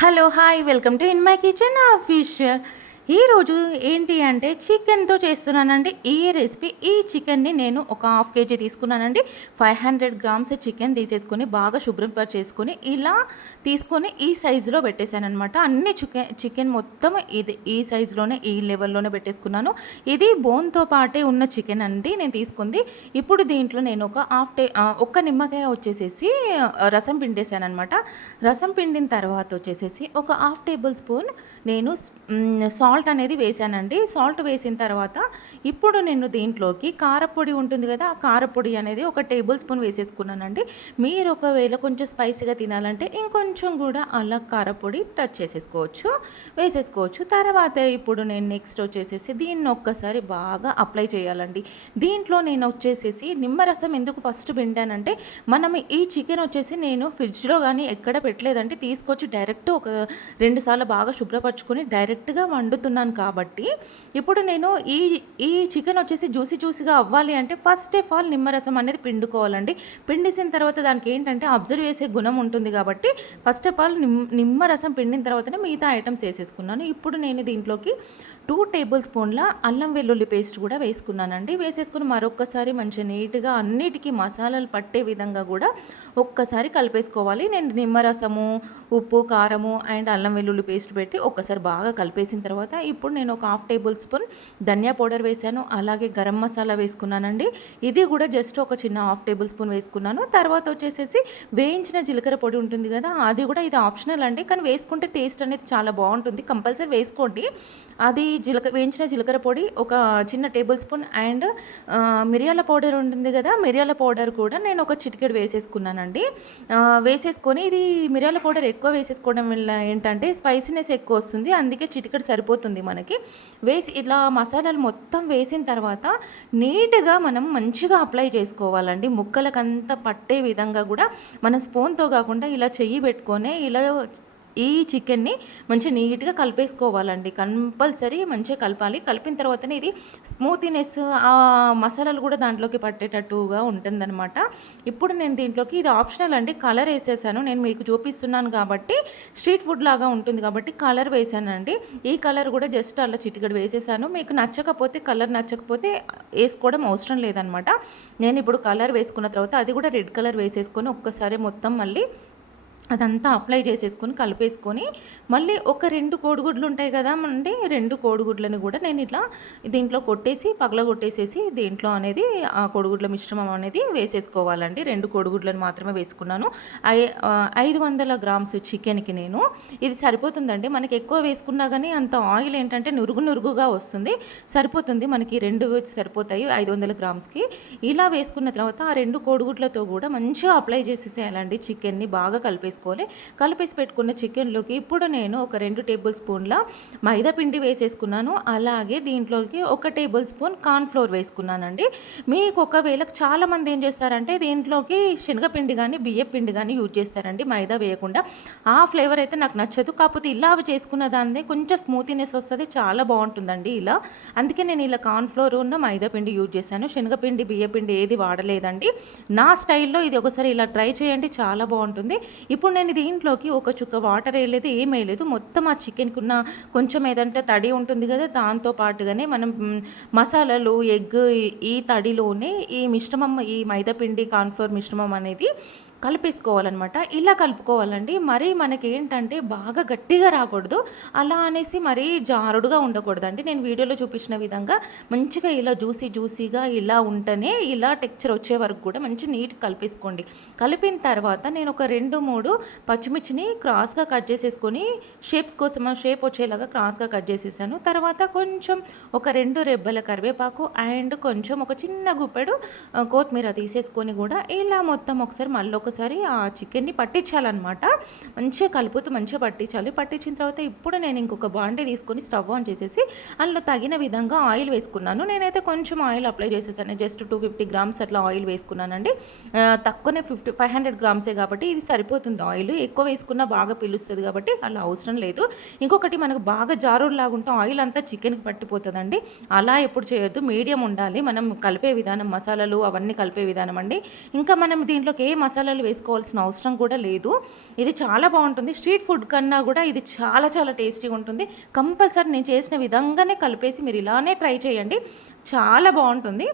hello hi welcome to in my kitchen official ఈరోజు ఏంటి అంటే చికెన్తో చేస్తున్నానండి ఈ రెసిపీ ఈ చికెన్ని నేను ఒక హాఫ్ కేజీ తీసుకున్నానండి ఫైవ్ హండ్రెడ్ గ్రామ్స్ చికెన్ తీసేసుకొని బాగా శుభ్రం చేసుకొని ఇలా తీసుకొని ఈ సైజులో పెట్టేశానమాట అన్ని చికెన్ చికెన్ మొత్తం ఇది ఈ సైజులోనే ఈ లెవెల్లోనే పెట్టేసుకున్నాను ఇది బోన్తో పాటే ఉన్న చికెన్ అండి నేను తీసుకుంది ఇప్పుడు దీంట్లో నేను ఒక హాఫ్ టే ఒక్క నిమ్మకాయ వచ్చేసేసి రసం పిండేశానమాట రసం పిండిన తర్వాత వచ్చేసేసి ఒక హాఫ్ టేబుల్ స్పూన్ నేను సాల్ట్ సాల్ట్ అనేది వేసానండి సాల్ట్ వేసిన తర్వాత ఇప్పుడు నేను దీంట్లోకి కారపొడి ఉంటుంది కదా ఆ కారపొడి అనేది ఒక టేబుల్ స్పూన్ వేసేసుకున్నానండి మీరు ఒకవేళ కొంచెం స్పైసీగా తినాలంటే ఇంకొంచెం కూడా అలా కారపొడి టచ్ చేసేసుకోవచ్చు వేసేసుకోవచ్చు తర్వాత ఇప్పుడు నేను నెక్స్ట్ వచ్చేసేసి దీన్ని ఒక్కసారి బాగా అప్లై చేయాలండి దీంట్లో నేను వచ్చేసేసి నిమ్మరసం ఎందుకు ఫస్ట్ పిండానంటే మనం ఈ చికెన్ వచ్చేసి నేను ఫ్రిడ్జ్లో కానీ ఎక్కడ పెట్టలేదంటే తీసుకొచ్చి డైరెక్ట్ ఒక రెండు సార్లు బాగా శుభ్రపరచుకొని డైరెక్ట్గా వండు అడుగుతున్నాను కాబట్టి ఇప్పుడు నేను ఈ ఈ చికెన్ వచ్చేసి జ్యూసీ జ్యూసీగా అవ్వాలి అంటే ఫస్ట్ ఆఫ్ ఆల్ నిమ్మరసం అనేది పిండుకోవాలండి పిండిసిన తర్వాత దానికి ఏంటంటే అబ్జర్వ్ చేసే గుణం ఉంటుంది కాబట్టి ఫస్ట్ ఆఫ్ ఆల్ నిమ్మరసం పిండిన తర్వాతనే మిగతా ఐటమ్స్ వేసేసుకున్నాను ఇప్పుడు నేను దీంట్లోకి టూ టేబుల్ స్పూన్ల అల్లం వెల్లుల్లి పేస్ట్ కూడా వేసుకున్నానండి వేసేసుకుని మరొకసారి మంచిగా నీట్గా అన్నిటికీ మసాలాలు పట్టే విధంగా కూడా ఒక్కసారి కలిపేసుకోవాలి నేను నిమ్మరసము ఉప్పు కారము అండ్ అల్లం వెల్లుల్లి పేస్ట్ పెట్టి ఒక్కసారి బాగా కలిపేసిన తర్వాత అనమాట ఇప్పుడు నేను ఒక హాఫ్ టేబుల్ స్పూన్ ధనియా పౌడర్ వేశాను అలాగే గరం మసాలా వేసుకున్నానండి ఇది కూడా జస్ట్ ఒక చిన్న హాఫ్ టేబుల్ స్పూన్ వేసుకున్నాను తర్వాత వచ్చేసేసి వేయించిన జీలకర్ర పొడి ఉంటుంది కదా అది కూడా ఇది ఆప్షనల్ అండి కానీ వేసుకుంటే టేస్ట్ అనేది చాలా బాగుంటుంది కంపల్సరీ వేసుకోండి అది జీలక వేయించిన జీలకర్ర పొడి ఒక చిన్న టేబుల్ స్పూన్ అండ్ మిరియాల పౌడర్ ఉంటుంది కదా మిరియాల పౌడర్ కూడా నేను ఒక చిటికెడు వేసేసుకున్నానండి వేసేసుకొని ఇది మిరియాల పౌడర్ ఎక్కువ వేసేసుకోవడం వల్ల ఏంటంటే స్పైసీనెస్ ఎక్కువ వస్తుంది అందుకే చిటికెడు సరిపోతుంది సరిపోతుంది మనకి వేసి ఇట్లా మసాలాలు మొత్తం వేసిన తర్వాత నీట్గా మనం మంచిగా అప్లై చేసుకోవాలండి ముక్కలకంతా పట్టే విధంగా కూడా మనం స్పూన్తో కాకుండా ఇలా చెయ్యి పెట్టుకొని ఇలా ఈ చికెన్ని మంచిగా నీట్గా కలిపేసుకోవాలండి కంపల్సరీ మంచిగా కలపాలి కలిపిన తర్వాతనే ఇది స్మూతీనెస్ ఆ మసాలాలు కూడా దాంట్లోకి పట్టేటట్టుగా ఉంటుందన్నమాట ఇప్పుడు నేను దీంట్లోకి ఇది ఆప్షనల్ అండి కలర్ వేసేసాను నేను మీకు చూపిస్తున్నాను కాబట్టి స్ట్రీట్ ఫుడ్ లాగా ఉంటుంది కాబట్టి కలర్ వేసానండి ఈ కలర్ కూడా జస్ట్ అలా చిటికడు వేసేసాను మీకు నచ్చకపోతే కలర్ నచ్చకపోతే వేసుకోవడం అవసరం లేదనమాట నేను ఇప్పుడు కలర్ వేసుకున్న తర్వాత అది కూడా రెడ్ కలర్ వేసేసుకొని ఒక్కసారి మొత్తం మళ్ళీ అదంతా అప్లై చేసేసుకొని కలిపేసుకొని మళ్ళీ ఒక రెండు కోడిగుడ్లు ఉంటాయి కదా అండి రెండు కోడిగుడ్లను కూడా నేను ఇట్లా దీంట్లో కొట్టేసి పగల కొట్టేసేసి దీంట్లో అనేది ఆ కోడిగుడ్ల మిశ్రమం అనేది వేసేసుకోవాలండి రెండు కోడిగుడ్లను మాత్రమే వేసుకున్నాను ఐదు వందల గ్రామ్స్ చికెన్కి నేను ఇది సరిపోతుందండి మనకి ఎక్కువ వేసుకున్నా కానీ అంత ఆయిల్ ఏంటంటే నురుగు నురుగుగా వస్తుంది సరిపోతుంది మనకి రెండు సరిపోతాయి ఐదు వందల గ్రామ్స్కి ఇలా వేసుకున్న తర్వాత ఆ రెండు కోడిగుడ్లతో కూడా మంచిగా అప్లై చేసేసేయాలండి చికెన్ని బాగా కలిపేసి వేసుకోవాలి కలిపేసి పెట్టుకున్న చికెన్లోకి ఇప్పుడు నేను ఒక రెండు టేబుల్ స్పూన్ల మైదా పిండి వేసేసుకున్నాను అలాగే దీంట్లోకి ఒక టేబుల్ స్పూన్ కార్న్ఫ్లోర్ వేసుకున్నానండి మీకు ఒకవేళ చాలామంది ఏం చేస్తారంటే దీంట్లోకి శనగపిండి కానీ బియ్య పిండి కానీ యూజ్ చేస్తారండి మైదా వేయకుండా ఆ ఫ్లేవర్ అయితే నాకు నచ్చదు కాకపోతే ఇలా అవి చేసుకున్న దాన్ని కొంచెం స్మూతీనెస్ వస్తుంది చాలా బాగుంటుందండి ఇలా అందుకే నేను ఇలా కార్న్ఫ్లోర్ ఉన్న మైదా పిండి యూజ్ చేశాను శనగపిండి బియ్యపిండి ఏది వాడలేదండి నా స్టైల్లో ఇది ఒకసారి ఇలా ట్రై చేయండి చాలా బాగుంటుంది ఇప్పుడు ఇప్పుడు నేను దీంట్లోకి ఒక చుక్క వాటర్ వేయలేదు ఏం వేయలేదు మొత్తం ఆ చికెన్కి ఉన్న కొంచెం ఏదంటే తడి ఉంటుంది కదా దాంతో పాటుగానే మనం మసాలాలు ఎగ్ ఈ తడిలోనే ఈ మిశ్రమం ఈ మైదాపిండి కాన్ఫ్లోర్ మిశ్రమం అనేది కలిపేసుకోవాలన్నమాట ఇలా కలుపుకోవాలండి మరి మనకి ఏంటంటే బాగా గట్టిగా రాకూడదు అలా అనేసి మరీ జారుడుగా ఉండకూడదండి నేను వీడియోలో చూపించిన విధంగా మంచిగా ఇలా జ్యూసీ జ్యూసీగా ఇలా ఉంటేనే ఇలా టెక్చర్ వచ్చే వరకు కూడా మంచి నీట్ కలిపేసుకోండి కలిపిన తర్వాత నేను ఒక రెండు మూడు పచ్చిమిర్చిని క్రాస్గా కట్ చేసేసుకొని షేప్స్ కోసం షేప్ వచ్చేలాగా క్రాస్గా కట్ చేసేసాను తర్వాత కొంచెం ఒక రెండు రెబ్బల కరివేపాకు అండ్ కొంచెం ఒక చిన్న గుప్పెడు కొత్తిమీర తీసేసుకొని కూడా ఇలా మొత్తం ఒకసారి మళ్ళీ ఒకసారి ఒకసారి ఆ చికెన్ని పట్టించాలన్నమాట మంచిగా కలుపుతూ మంచిగా పట్టించాలి పట్టించిన తర్వాత ఇప్పుడు నేను ఇంకొక బాండీ తీసుకొని స్టవ్ ఆన్ చేసేసి అందులో తగిన విధంగా ఆయిల్ వేసుకున్నాను నేనైతే కొంచెం ఆయిల్ అప్లై చేసేసాను జస్ట్ టూ ఫిఫ్టీ గ్రామ్స్ అట్లా ఆయిల్ వేసుకున్నానండి తక్కువనే ఫిఫ్టీ ఫైవ్ హండ్రెడ్ గ్రామ్సే కాబట్టి ఇది సరిపోతుంది ఆయిల్ ఎక్కువ వేసుకున్నా బాగా పిలుస్తుంది కాబట్టి అలా అవసరం లేదు ఇంకొకటి మనకు బాగా జారుడులాగా ఉంటే ఆయిల్ అంతా చికెన్కి పట్టిపోతుందండి అలా ఎప్పుడు చేయొద్దు మీడియం ఉండాలి మనం కలిపే విధానం మసాలాలు అవన్నీ కలిపే విధానం అండి ఇంకా మనం దీంట్లోకి ఏ మసాలాలు మసాలాలు వేసుకోవాల్సిన అవసరం కూడా లేదు ఇది చాలా బాగుంటుంది స్ట్రీట్ ఫుడ్ కన్నా కూడా ఇది చాలా చాలా టేస్టీగా ఉంటుంది కంపల్సరీ నేను చేసిన విధంగానే కలిపేసి మీరు ఇలానే ట్రై చేయండి చాలా బాగుంటుంది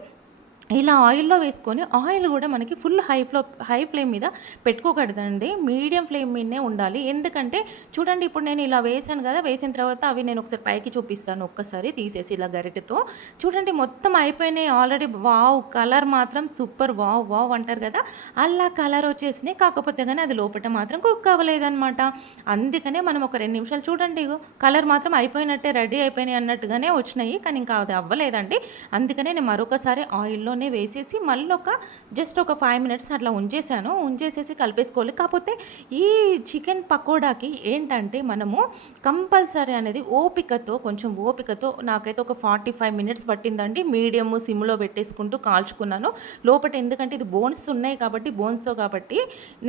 ఇలా ఆయిల్లో వేసుకొని ఆయిల్ కూడా మనకి full high flow high flame మీద పెట్టుకోకూడదండి మీడియం ఫ్లేమ్ మీదనే ఉండాలి ఎందుకంటే చూడండి ఇప్పుడు నేను ఇలా వేసాను కదా వేసిన తర్వాత అవి నేను ఒకసారి పైకి చూపిస్తాను ఒక్కసారి తీసేసి ఇలా గరిటెతో చూడండి మొత్తం అయిపోయినాయి ఆల్రెడీ వావ్ కలర్ మాత్రం సూపర్ వావ్ వావ్ అంటారు కదా అలా కలర్ వచ్చేసినాయి కాకపోతే కానీ అది లోపల మాత్రం కుక్ అవ్వలేదన్నమాట అందుకనే మనం ఒక రెండు నిమిషాలు చూడండి కలర్ మాత్రం అయిపోయినట్టే రెడీ అయిపోయినాయి అన్నట్టుగానే వచ్చినాయి కానీ ఇంకా అది అవ్వలేదండి అందుకనే నేను మరొకసారి ఆయిల్లో అందులోనే వేసేసి మళ్ళీ ఒక జస్ట్ ఒక ఫైవ్ మినిట్స్ అట్లా ఉంచేసాను ఉంచేసేసి కలిపేసుకోవాలి కాకపోతే ఈ చికెన్ పకోడాకి ఏంటంటే మనము కంపల్సరీ అనేది ఓపికతో కొంచెం ఓపికతో నాకైతే ఒక ఫార్టీ ఫైవ్ మినిట్స్ పట్టిందండి మీడియం సిమ్లో పెట్టేసుకుంటూ కాల్చుకున్నాను లోపల ఎందుకంటే ఇది బోన్స్ ఉన్నాయి కాబట్టి బోన్స్తో కాబట్టి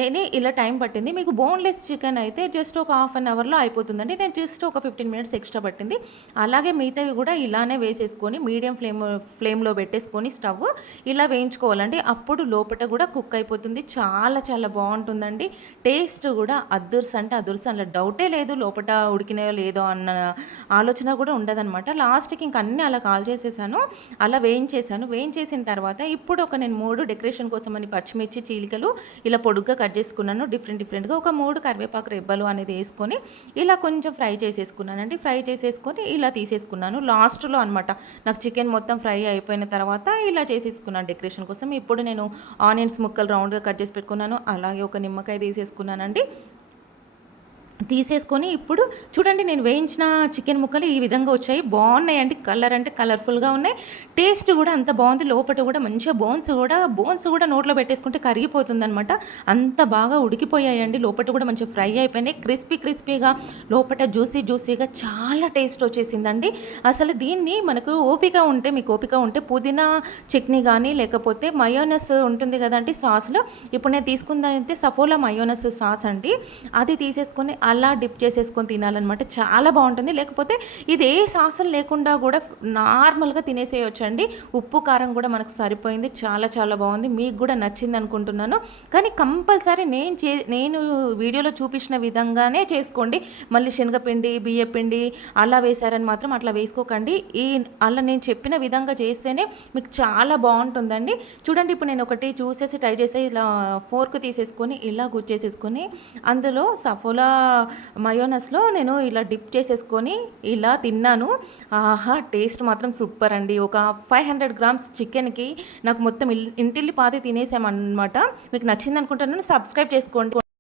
నేనే ఇలా టైం పట్టింది మీకు బోన్లెస్ చికెన్ అయితే జస్ట్ ఒక హాఫ్ అన్ అవర్లో అయిపోతుందండి నేను జస్ట్ ఒక ఫిఫ్టీన్ మినిట్స్ ఎక్స్ట్రా పట్టింది అలాగే మిగతావి కూడా ఇలానే వేసేసుకొని మీడియం ఫ్లేమ్ ఫ్లేమ్లో పెట్టేసుకొని స్టవ్ ఇలా వేయించుకోవాలండి అప్పుడు లోపల కూడా కుక్ అయిపోతుంది చాలా చాలా బాగుంటుందండి టేస్ట్ కూడా అదుర్స్ అంటే అదుర్స్ అలా డౌటే లేదు లోపల ఉడికినాయో లేదో అన్న ఆలోచన కూడా ఉండదనమాట లాస్ట్కి ఇంక అన్నీ అలా కాల్ చేసేసాను అలా వేయించేసాను వేయించేసిన తర్వాత ఇప్పుడు ఒక నేను మూడు డెకరేషన్ కోసం అని పచ్చిమిర్చి చీలికలు ఇలా పొడుగ్గా కట్ చేసుకున్నాను డిఫరెంట్ డిఫరెంట్గా ఒక మూడు కరివేపాకు రెబ్బలు అనేది వేసుకొని ఇలా కొంచెం ఫ్రై చేసేసుకున్నానండి ఫ్రై చేసేసుకొని ఇలా తీసేసుకున్నాను లాస్ట్లో అనమాట నాకు చికెన్ మొత్తం ఫ్రై అయిపోయిన తర్వాత ఇలా చేసి చేసేసుకున్నాను డెకరేషన్ కోసం ఇప్పుడు నేను ఆనియన్స్ ముక్కలు రౌండ్గా కట్ చేసి పెట్టుకున్నాను అలాగే ఒక నిమ్మకాయ తీసేసుకున్నానండి తీసేసుకొని ఇప్పుడు చూడండి నేను వేయించిన చికెన్ ముక్కలు ఈ విధంగా వచ్చాయి బాగున్నాయి అండి కలర్ అంటే కలర్ఫుల్గా ఉన్నాయి టేస్ట్ కూడా అంత బాగుంది లోపల కూడా మంచిగా బోన్స్ కూడా బోన్స్ కూడా నోట్లో పెట్టేసుకుంటే కరిగిపోతుంది అనమాట అంత బాగా ఉడికిపోయాయండి లోపల కూడా మంచిగా ఫ్రై అయిపోయినాయి క్రిస్పీ క్రిస్పీగా లోపల జ్యూసీ జ్యూసీగా చాలా టేస్ట్ వచ్చేసిందండి అసలు దీన్ని మనకు ఓపిక ఉంటే మీకు ఓపిక ఉంటే పుదీనా చట్నీ కానీ లేకపోతే మయోనస్ ఉంటుంది కదండి సాస్లో ఇప్పుడు నేను తీసుకుందైతే సఫోలా మయోనస్ సాస్ అండి అది తీసేసుకొని అలా డిప్ చేసేసుకొని తినాలన్నమాట చాలా బాగుంటుంది లేకపోతే ఇది ఏ సాసం లేకుండా కూడా నార్మల్గా తినేసేయొచ్చండి ఉప్పు కారం కూడా మనకు సరిపోయింది చాలా చాలా బాగుంది మీకు కూడా నచ్చింది అనుకుంటున్నాను కానీ కంపల్సరీ నేను చే నేను వీడియోలో చూపించిన విధంగానే చేసుకోండి మళ్ళీ శనగపిండి బియ్యపిండి అలా వేశారని మాత్రం అట్లా వేసుకోకండి ఈ అలా నేను చెప్పిన విధంగా చేస్తేనే మీకు చాలా బాగుంటుందండి చూడండి ఇప్పుడు నేను ఒకటి చూసేసి ట్రై చేసి ఇలా ఫోర్క్ తీసేసుకొని ఇలా గుచ్చేసేసుకొని అందులో సఫోలా మయోనస్లో నేను ఇలా డిప్ చేసేసుకొని ఇలా తిన్నాను ఆహా టేస్ట్ మాత్రం సూపర్ అండి ఒక ఫైవ్ హండ్రెడ్ గ్రామ్స్ చికెన్కి నాకు మొత్తం ఇంటిల్లి పాతి తినేసామన్నమాట మీకు నచ్చింది అనుకుంటాను సబ్స్క్రైబ్ చేసుకోండి